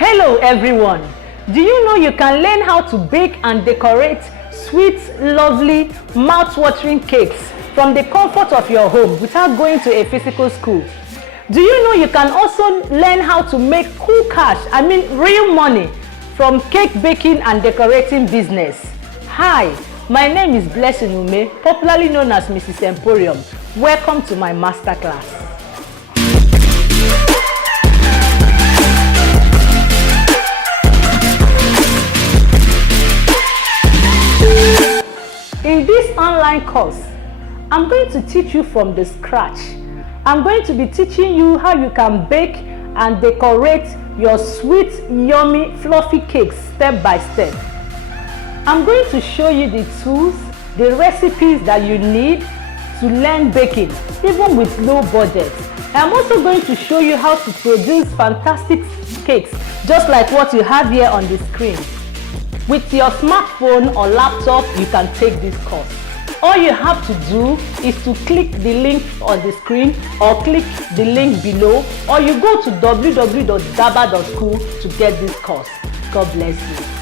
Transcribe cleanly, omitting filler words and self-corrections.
Hello everyone! Do you know you can learn how to bake and decorate sweet, lovely, mouth-watering cakes from the comfort of your home without going to a physical school? Do you know you can also learn how to make cool cash, real money, from cake baking and decorating business? Hi, my name is Blessing Umeh, popularly known as Mrs. Emporium. Welcome to my masterclass. In this online course, I'm going to teach you from the scratch. I'm going to be teaching you how you can bake and decorate your sweet, yummy, fluffy cakes step by step. I'm going to show you the tools, the recipes that you need to learn baking, even with low budget. I'm also going to show you how to produce fantastic cakes, just like what you have here on the screen. With your smartphone or laptop, you can take this course. All you have to do is to click the link on the screen or click the link below, or you go to www.daba.school to get this course. God bless you.